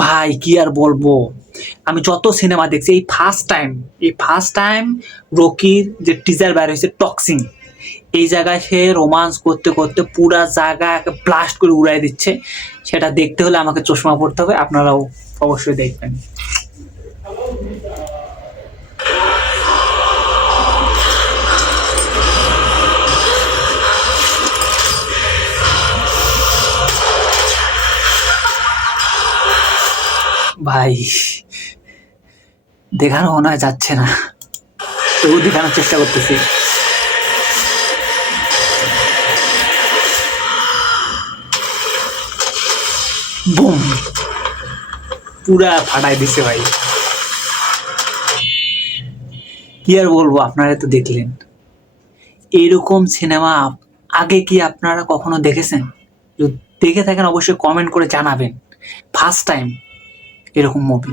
ভাই কি আর বলবো, আমি যত সিনেমা দেখছি এই ফার্স্ট টাইম রকির যে টিজার বের হয়েছে টক্সিং, এই জায়গায় সে রোমান্স করতে করতে পুরা জায়গা ব্লাস্ট করে উড়াই দিচ্ছে। সেটা দেখতে হলে আমাকে চশমা পড়তে হবে, আপনারাও অবশ্যই দেখবেন। ভাই দেখানো মনে হয় যাচ্ছে না, তবু দেখানোর চেষ্টা করতেছি। বুম, পুরা ফাটাই দিছে ভাই। কি আর বলবো, আপনারা তো দেখলেন। এরকম সিনেমা আগে কি আপনারা কখনো দেখেছেন? যদি দেখে থাকেন অবশ্যই কমেন্ট করে জানাবেন। ফার্স্ট টাইম এরকম মুভি।